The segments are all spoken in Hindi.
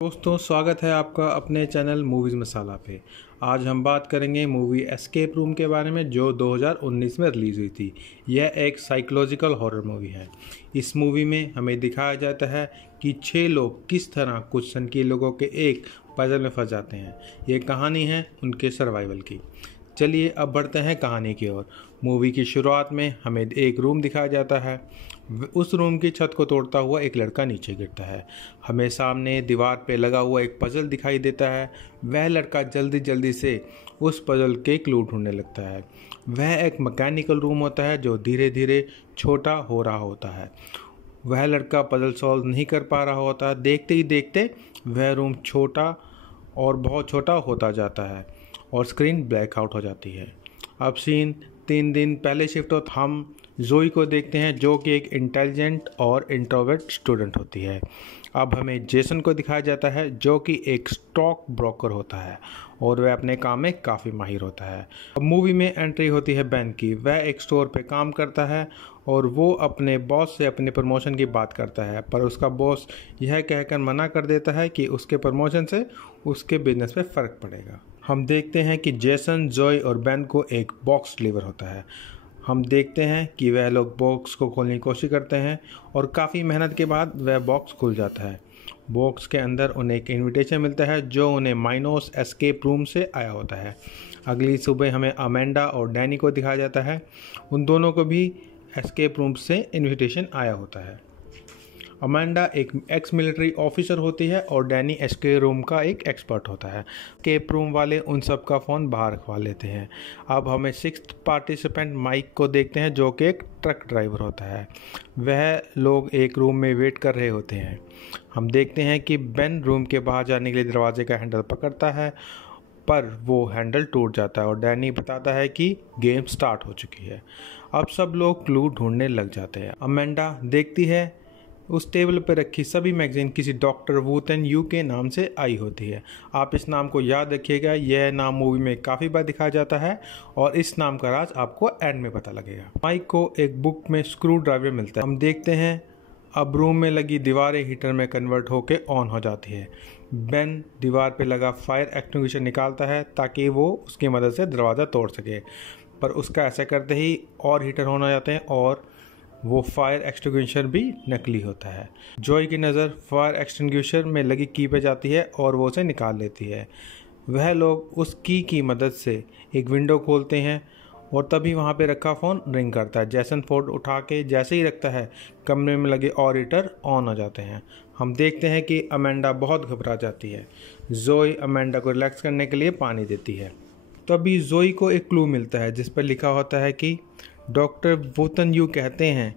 दोस्तों, स्वागत है आपका अपने चैनल मूवीज़ मसाला पे। आज हम बात करेंगे मूवी एस्केप रूम के बारे में जो 2019 में रिलीज़ हुई थी। यह एक साइकोलॉजिकल हॉरर मूवी है। इस मूवी में हमें दिखाया जाता है कि 6 लोग किस तरह कुछ सनकी लोगों के एक पजल में फंस जाते हैं। ये कहानी है उनके सर्वाइवल की। चलिए अब बढ़ते हैं कहानी की ओर। मूवी की शुरुआत में हमें एक रूम दिखाया जाता है। उस रूम की छत को तोड़ता हुआ एक लड़का नीचे गिरता है। हमें सामने दीवार पे लगा हुआ एक पजल दिखाई देता है। वह लड़का जल्दी जल्दी से उस पजल के क्लू ढूंढने लगता है। वह एक मैकेनिकल रूम होता है जो धीरे धीरे छोटा हो रहा होता है। वह लड़का पजल सॉल्व नहीं कर पा रहा होता। देखते ही देखते वह रूम छोटा और बहुत छोटा होता जाता है और स्क्रीन ब्लैकआउट हो जाती है। अब सीन 3 दिन पहले शिफ्ट होता। हम जोई को देखते हैं जो कि एक इंटेलिजेंट और इंट्रोवर्ट स्टूडेंट होती है। अब हमें जेसन को दिखाया जाता है जो कि एक स्टॉक ब्रोकर होता है और वह अपने काम में काफ़ी माहिर होता है। अब मूवी में एंट्री होती है बेन की। वह एक स्टोर पे काम करता है और वो अपने बॉस से अपने प्रमोशन की बात करता है, पर उसका बॉस यह कहकर मना कर देता है कि उसके प्रमोशन से उसके बिजनेस पे फ़र्क पड़ेगा। हम देखते हैं कि जेसन, जोई और बेन को एक बॉक्स डिलीवर होता है। हम देखते हैं कि वह लोग बॉक्स को खोलने की कोशिश करते हैं और काफ़ी मेहनत के बाद वह बॉक्स खुल जाता है। बॉक्स के अंदर उन्हें एक इनविटेशन मिलता है जो उन्हें माइनोस एस्केप रूम से आया होता है। अगली सुबह हमें अमेंडा और डैनी को दिखाया जाता है। उन दोनों को भी एस्केप रूम से इनविटेशन आया होता है। अमेंडा एक एक्स मिलिट्री ऑफिसर होती है और डैनी एस्केप रूम का एक एक्सपर्ट होता है। एस्केप रूम वाले उन सब का फ़ोन बाहर रखवा लेते हैं। अब हमें 6th पार्टिसिपेंट माइक को देखते हैं जो कि एक ट्रक ड्राइवर होता है। वह लोग एक रूम में वेट कर रहे होते हैं। हम देखते हैं कि बेन रूम के बाहर जाने के लिए दरवाजे का हैंडल पकड़ता है, पर वो हैंडल टूट जाता है और डैनी बताता है कि गेम स्टार्ट हो चुकी है। अब सब लोग क्लू ढूंढने लग जाते हैं। अमेंडा देखती है उस टेबल पर रखी सभी मैगजीन किसी डॉक्टर वू तेन यू के नाम से आई होती है। आप इस नाम को याद रखिएगा, यह नाम मूवी में काफ़ी बार दिखाया जाता है और इस नाम का राज आपको एंड में पता लगेगा। माइक को एक बुक में स्क्रू ड्राइवर मिलता है। हम देखते हैं अब रूम में लगी दीवारें हीटर में कन्वर्ट होकर ऑन हो जाती है। बेन दीवार पे लगा फायर एक्सटिंग्विशर निकालता है ताकि वो उसकी मदद से दरवाज़ा तोड़ सके, पर उसका ऐसा करते ही और हीटर ऑन हो जाते हैं और वो फायर एक्सटिंग्विशर भी नकली होता है। जॉय की नज़र फायर एक्सटिंग्विशर में लगी की पे जाती है और वो उसे निकाल लेती है। वह लोग उस की मदद से एक विंडो खोलते हैं और तभी वहाँ पे रखा फ़ोन रिंग करता है। जैसन फोन उठा के जैसे ही रखता है, कमरे में लगे और हीटर ऑन हो जाते हैं। हम देखते हैं कि अमेंडा बहुत घबरा जाती है। जोई अमेंडा को रिलैक्स करने के लिए पानी देती है। तभी जोई को एक क्लू मिलता है जिस पर लिखा होता है कि डॉक्टर वू तेन यू कहते हैं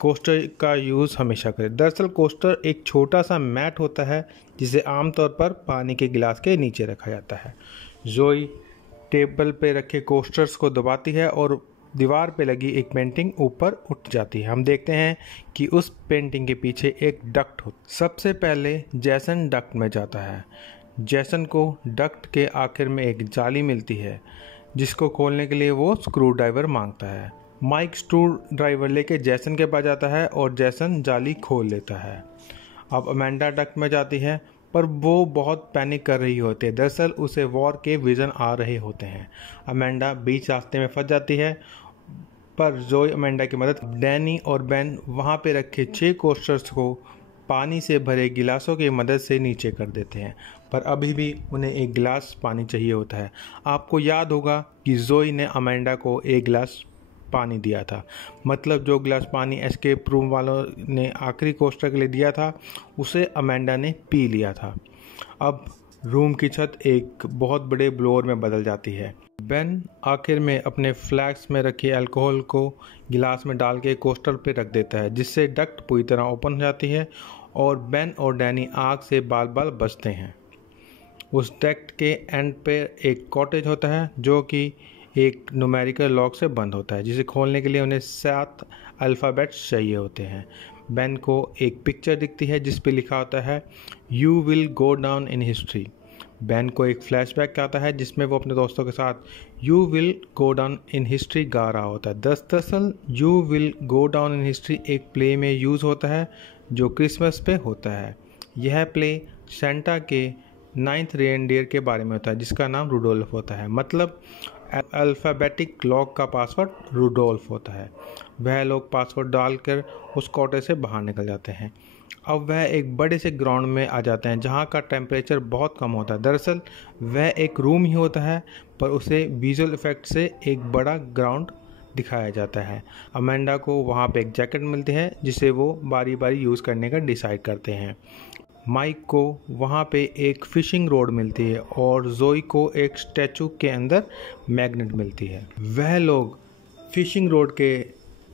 कोस्टर का यूज़ हमेशा करें। दरअसल कोस्टर एक छोटा सा मैट होता है जिसे आमतौर पर पानी के गिलास के नीचे रखा जाता है। जोई टेबल पे रखे कोस्टर्स को दबाती है और दीवार पे लगी एक पेंटिंग ऊपर उठ जाती है। हम देखते हैं कि उस पेंटिंग के पीछे एक डक्ट हो। सबसे पहले जैसन डक्ट में जाता है। जैसन को डक्ट के आखिर में एक जाली मिलती है जिसको खोलने के लिए वो स्क्रू ड्राइवर मांगता है। माइक स्क्रू ड्राइवर लेके जैसन के पास जाता है और जैसन जाली खोल लेता है। अब अमेंडा डक्ट में जाती है, पर वो बहुत पैनिक कर रही होती है। दरअसल उसे वॉर के विज़न आ रहे होते हैं। अमेंडा बीच रास्ते में फंस जाती है, पर जोई अमेंडा की मदद। डैनी और बेन वहाँ पे रखे 6 कोस्टर्स को पानी से भरे गिलासों की मदद से नीचे कर देते हैं, पर अभी भी उन्हें एक गिलास पानी चाहिए होता है। आपको याद होगा कि जोई ने अमेंडा को एक गिलास पानी दिया था, मतलब जो गिलास पानी एस्केप रूम वालों ने आखिरी कोस्टर के लिए दिया था उसे अमेंडा ने पी लिया था। अब रूम की छत एक बहुत बड़े ब्लोअर में बदल जाती है। बेन आखिर में अपने फ्लैस्क में रखी अल्कोहल को गिलास में डाल के कोस्टर पे रख देता है जिससे डक्ट पूरी तरह ओपन हो जाती है और बेन और डैनी आग से बाल बाल बचते हैं। उस डक्ट के एंड पे एक कॉटेज होता है जो कि एक न्यूमेरिकल लॉक से बंद होता है जिसे खोलने के लिए उन्हें 7 अल्फ़ाबेट्स चाहिए होते हैं। बेन को एक पिक्चर दिखती है जिस पे लिखा होता है you will go down in history. Ben को एक फ्लैशबैक आता है जिसमें वो अपने दोस्तों के साथ you will go down in history गा रहा होता है। दरअसल you will go down in history एक प्ले में यूज़ होता है जो क्रिसमस पे होता है। यह प्ले सेंटा के 9th रेनडियर के बारे में होता है जिसका नाम रूडोल्फ होता है। मतलब अल्फ़ाबेटिक लॉक का पासवर्ड रूडोल्फ होता है। वह लोग पासवर्ड डालकर उस कोटे से बाहर निकल जाते हैं। अब वह एक बड़े से ग्राउंड में आ जाते हैं जहाँ का टेम्परेचर बहुत कम होता है। दरअसल वह एक रूम ही होता है पर उसे विजुअल इफेक्ट से एक बड़ा ग्राउंड दिखाया जाता है। अमेंडा को वहाँ पे एक जैकेट मिलती है जिसे वो बारी बारी यूज़ करने का डिसाइड करते हैं। माइक को वहाँ पे एक फिशिंग रोड मिलती है और जोई को एक स्टैचू के अंदर मैग्नेट मिलती है। वह लोग फिशिंग रोड के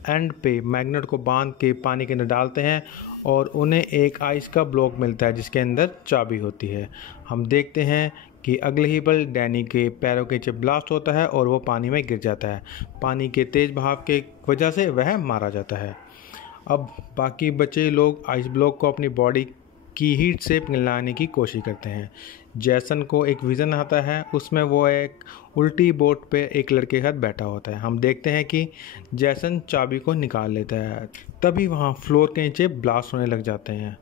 एंड पे मैग्नेट को बांध के पानी के अंदर डालते हैं और उन्हें एक आइस का ब्लॉक मिलता है जिसके अंदर चाबी होती है। हम देखते हैं कि अगले ही पल डैनी के पैरों के नीचे ब्लास्ट होता है और वो पानी में गिर जाता है। पानी के तेज बहाव के वजह से वह मारा जाता है। अब बाकी बचे लोग आइस ब्लॉक को अपनी बॉडी की हीट से पिघलाने की कोशिश करते हैं। जैसन को एक विज़न आता है, उसमें वो एक उल्टी बोट पे एक लड़के के साथ बैठा होता है। हम देखते हैं कि जैसन चाबी को निकाल लेता है। तभी वहाँ फ्लोर के नीचे ब्लास्ट होने लग जाते हैं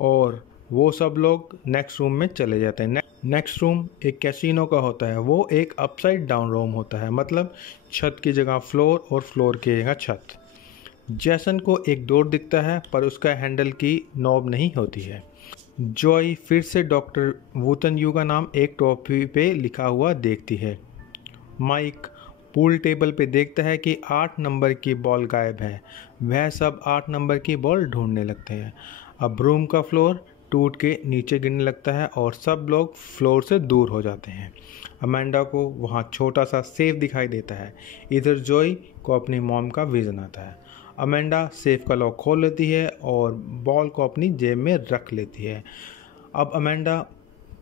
और वो सब लोग नेक्स्ट रूम में चले जाते हैं। नेक्स्ट रूम एक कैसीनो का होता है। वो एक अपसाइड डाउन रूम होता है, मतलब छत की जगह फ्लोर और फ्लोर की जगह छत। जैसन को एक डोर दिखता है पर उसका हैंडल की नॉब नहीं होती है। जॉय फिर से डॉक्टर वूतन यू का नाम एक टॉफी पे लिखा हुआ देखती है। माइक पूल टेबल पे देखता है कि 8 नंबर की बॉल गायब है। वह सब 8 नंबर की बॉल ढूंढने लगते हैं। अब रूम का फ्लोर टूट के नीचे गिरने लगता है और सब लोग फ्लोर से दूर हो जाते हैं। अमेंडा को वहाँ छोटा सा सेफ दिखाई देता है। इधर जॉय को अपनी मॉम का विजन आता है। अमेंडा सेफ का लॉक खोल लेती है और बॉल को अपनी जेब में रख लेती है। अब अमेंडा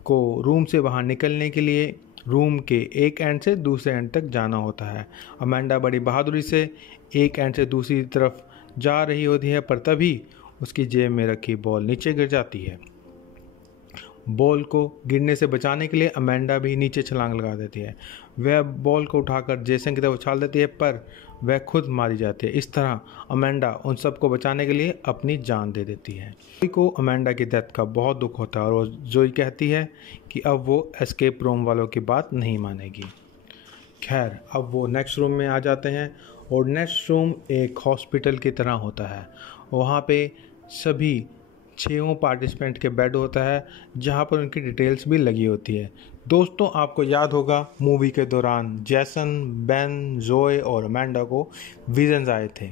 को रूम से बाहर निकलने के लिए रूम के एक एंड से दूसरे एंड तक जाना होता है। अमेंडा बड़ी बहादुरी से एक एंड से दूसरी तरफ जा रही होती है पर तभी उसकी जेब में रखी बॉल नीचे गिर जाती है। बॉल को गिरने से बचाने के लिए अमेंडा भी नीचे छलांग लगा देती है। वह बॉल को उठाकर जेसन की तरफ उछाल देती है पर वह खुद मारी जाती है। इस तरह अमेंडा उन सबको बचाने के लिए अपनी जान दे देती है। जोई को अमेंडा की डेथ का बहुत दुख होता है और जोई कहती है कि अब वो एस्केप रूम वालों की बात नहीं मानेगी। खैर, अब वो नेक्स्ट रूम में आ जाते हैं और नेक्स्ट रूम एक हॉस्पिटल की तरह होता है। वहाँ पे सभी 6 पार्टिसिपेंट के बेड होता है जहाँ पर उनकी डिटेल्स भी लगी होती है। दोस्तों, आपको याद होगा मूवी के दौरान जैसन, बेन, जोए और अमेंडा को विजन्स आए थे।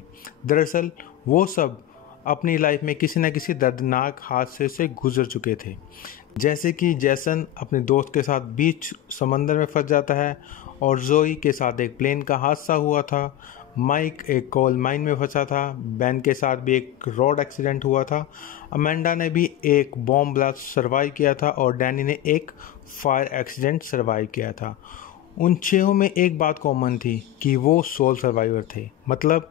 दरअसल वो सब अपनी लाइफ में किसी न किसी दर्दनाक हादसे से गुजर चुके थे। जैसे कि जैसन अपने दोस्त के साथ बीच समंदर में फंस जाता है और जोई के साथ एक प्लेन का हादसा हुआ था। माइक एक कोल माइन में फंसा था। बेन के साथ भी एक रोड एक्सीडेंट हुआ था। अमेंडा ने भी एक बॉम्ब ब्लास्ट सर्वाइव किया था और डैनी ने एक फायर एक्सीडेंट सर्वाइव किया था। उन 6 में एक बात कॉमन थी कि वो सोल सर्वाइवर थे। मतलब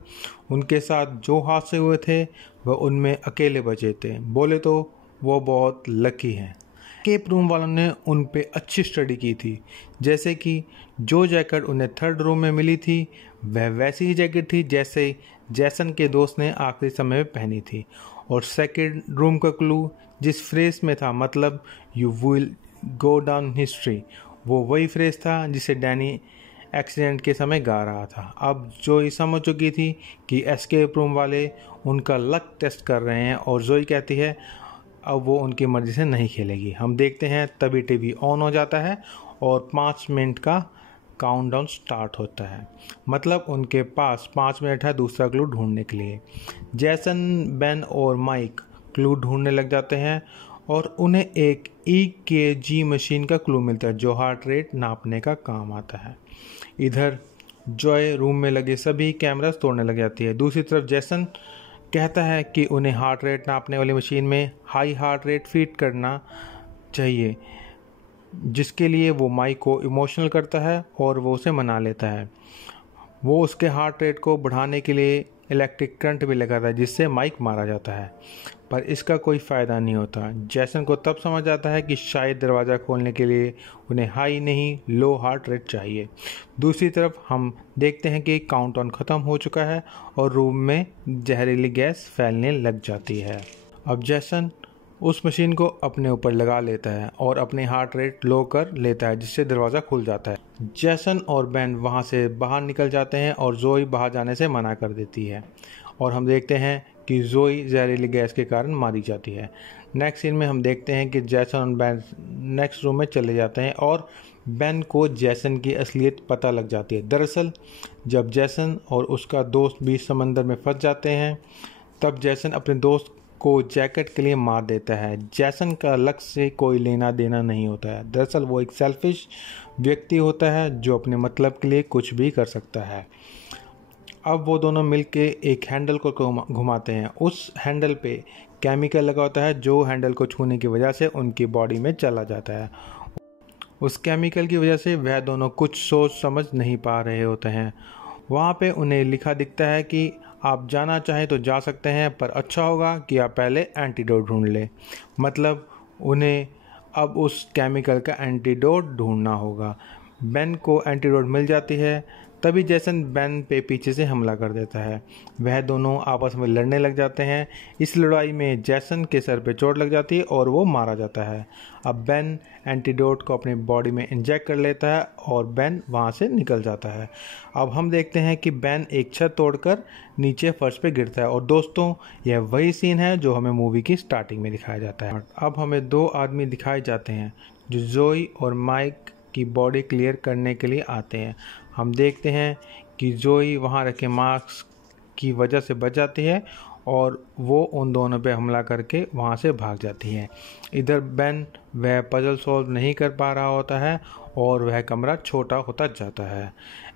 उनके साथ जो हादसे हुए थे वह उनमें अकेले बचे थे। बोले तो वो बहुत लकी हैं। एस्केप रूम वालों ने उन पे अच्छी स्टडी की थी। जैसे कि जो जैकेट उन्हें 3rd रूम में मिली थी वह वैसी ही जैकेट थी जैसे जैसन के दोस्त ने आखिरी समय में पहनी थी। और 2nd रूम का क्लू जिस फ्रेज में था, मतलब you will go down history, वो वही फ्रेज था जिसे डैनी एक्सीडेंट के समय गा रहा था। अब जोई समझ चुकी थी कि एस्केप रूम वाले उनका लक टेस्ट कर रहे हैं और जोई कहती है अब वो उनकी मर्ज़ी से नहीं खेलेगी। हम देखते हैं तभी टीवी ऑन हो जाता है और 5 मिनट का काउंटडाउन स्टार्ट होता है। मतलब उनके पास 5 मिनट है दूसरा क्लू ढूंढने के लिए। जैसन, बेन और माइक क्लू ढूंढने लग जाते हैं और उन्हें एक EKG मशीन का क्लू मिलता है जो हार्ट रेट नापने का काम आता है। इधर जॉय रूम में लगे सभी कैमरास तोड़ने लग जाती है। दूसरी तरफ जैसन कहता है कि उन्हें हार्ट रेट नापने वाली मशीन में हाई हार्ट रेट फीड करना चाहिए, जिसके लिए वो माइक को इमोशनल करता है और वो उसे मना लेता है। वो उसके हार्ट रेट को बढ़ाने के लिए इलेक्ट्रिक करंट भी लगाता है जिससे माइक मारा जाता है, पर इसका कोई फ़ायदा नहीं होता। जैसन को तब समझ आता है कि शायद दरवाज़ा खोलने के लिए उन्हें हाई नहीं लो हार्ट रेट चाहिए। दूसरी तरफ हम देखते हैं कि काउंटडाउन ख़त्म हो चुका है और रूम में जहरीली गैस फैलने लग जाती है। अब जैसन उस मशीन को अपने ऊपर लगा लेता है और अपनी हार्ट रेट लो कर लेता है, जिससे दरवाज़ा खुल जाता है। जैसन और बेन वहाँ से बाहर निकल जाते हैं और जोई बाहर जाने से मना कर देती है और हम देखते हैं कि जोई जहरीली गैस के कारण मारी जाती है। नेक्स्ट सीन में हम देखते हैं कि जैसन और बेन नेक्स्ट रूम में चले जाते हैं और बेन को जैसन की असलियत पता लग जाती है। दरअसल जब जैसन और उसका दोस्त बीच समंदर में फंस जाते हैं, तब जैसन अपने दोस्त को जैकेट के लिए मार देता है। जैसन का लक्ष्य से कोई लेना देना नहीं होता है। दरअसल वो एक सेल्फिश व्यक्ति होता है जो अपने मतलब के लिए कुछ भी कर सकता है। अब वो दोनों मिलके एक हैंडल को घुमाते हैं। उस हैंडल पे केमिकल लगा होता है जो हैंडल को छूने की वजह से उनकी बॉडी में चला जाता है। उस केमिकल की वजह से वह दोनों कुछ सोच समझ नहीं पा रहे होते हैं। वहाँ पे उन्हें लिखा दिखता है कि आप जाना चाहें तो जा सकते हैं, पर अच्छा होगा कि आप पहले एंटीडोट ढूंढ लें। मतलब उन्हें अब उस केमिकल का एंटीडोट ढूंढना होगा। बेन को एंटीडोट मिल जाती है। तभी जैसन बेन पे पीछे से हमला कर देता है। वह दोनों आपस में लड़ने लग जाते हैं। इस लड़ाई में जैसन के सर पे चोट लग जाती है और वो मारा जाता है। अब बेन एंटीडोट को अपनी बॉडी में इंजेक्ट कर लेता है और बेन वहाँ से निकल जाता है। अब हम देखते हैं कि बेन एक छत तोड़कर नीचे फर्श पे गिरता है। और दोस्तों, यह वही सीन है जो हमें मूवी की स्टार्टिंग में दिखाया जाता है। अब हमें दो आदमी दिखाए जाते हैं जो जोई और माइक की बॉडी क्लियर करने के लिए आते हैं। हम देखते हैं कि जोई वहाँ रखे मास्क की वजह से बच जाती है और वो उन दोनों पे हमला करके वहाँ से भाग जाती है। इधर बेन वह पजल सॉल्व नहीं कर पा रहा होता है और वह कमरा छोटा होता जाता है।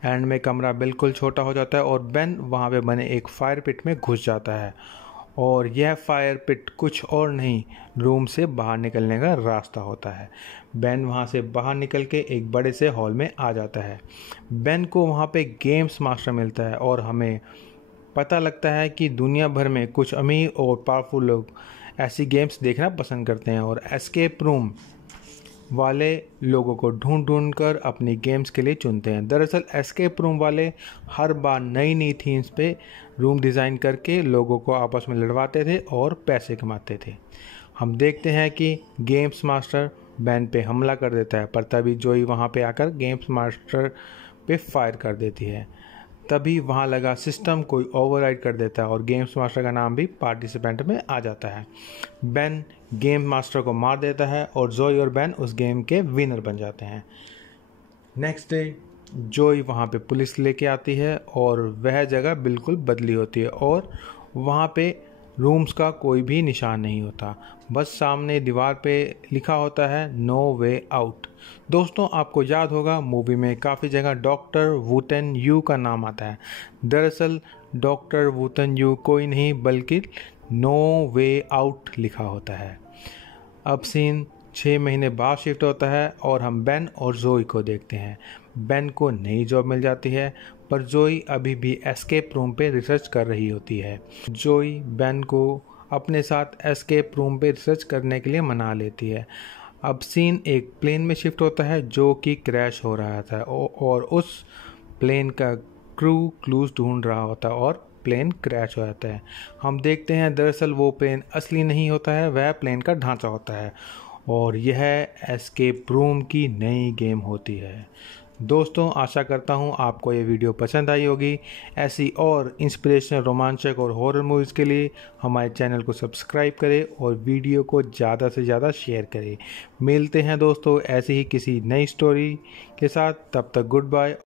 एंड में कमरा बिल्कुल छोटा हो जाता है और बेन वहाँ पे बने एक फायर पिट में घुस जाता है और यह फायर पिट कुछ और नहीं, रूम से बाहर निकलने का रास्ता होता है। बेन वहाँ से बाहर निकल के एक बड़े से हॉल में आ जाता है। बेन को वहाँ पे गेम्स मास्टर मिलता है और हमें पता लगता है कि दुनिया भर में कुछ अमीर और पावरफुल लोग ऐसी गेम्स देखना पसंद करते हैं और एस्केप रूम वाले लोगों को ढूंढ ढूंढ कर अपनी गेम्स के लिए चुनते हैं। दरअसल एस्केप रूम वाले हर बार नई नई थीम्स पे रूम डिज़ाइन करके लोगों को आपस में लड़वाते थे और पैसे कमाते थे। हम देखते हैं कि गेम्स मास्टर बेन पे हमला कर देता है, पर तभी जोई वहाँ पे आकर गेम्स मास्टर पे फायर कर देती है। तभी वहाँ लगा सिस्टम कोई ओवरराइड कर देता है और गेम्स मास्टर का नाम भी पार्टिसिपेंट में आ जाता है। बेन गेम मास्टर को मार देता है और जोई और बेन उस गेम के विनर बन जाते हैं। नेक्स्ट डे जोई वहाँ पे पुलिस लेके आती है और वह जगह बिल्कुल बदली होती है और वहाँ पे रूम्स का कोई भी निशान नहीं होता, बस सामने दीवार पे लिखा होता है नो वे आउट। दोस्तों, आपको याद होगा मूवी में काफ़ी जगह डॉक्टर वुटेन यू का नाम आता है। दरअसल डॉक्टर वुटेन यू कोई नहीं बल्कि नो वे आउट लिखा होता है। अब सीन 6 महीने बाद शिफ्ट होता है और हम बेन और जोई को देखते हैं। बेन को नई जॉब मिल जाती है, पर जोई अभी भी एस्केप रूम पे रिसर्च कर रही होती है। जोई बेन को अपने साथ एस्केप रूम पे रिसर्च करने के लिए मना लेती है। अब सीन एक प्लेन में शिफ्ट होता है जो कि क्रैश हो रहा था और उस प्लेन का क्रू क्लूज ढूंढ रहा होता है और प्लेन क्रैश हो जाता है। हम देखते हैं दरअसल वो प्लेन असली नहीं होता है, वह प्लेन का ढांचा होता है और यह एस्केप रूम की नई गेम होती है। दोस्तों, आशा करता हूँ आपको ये वीडियो पसंद आई होगी। ऐसी और इंस्पिरेशनल, रोमांचक और हॉरर मूवीज़ के लिए हमारे चैनल को सब्सक्राइब करें और वीडियो को ज़्यादा से ज़्यादा शेयर करें। मिलते हैं दोस्तों ऐसी ही किसी नई स्टोरी के साथ, तब तक गुड बाय।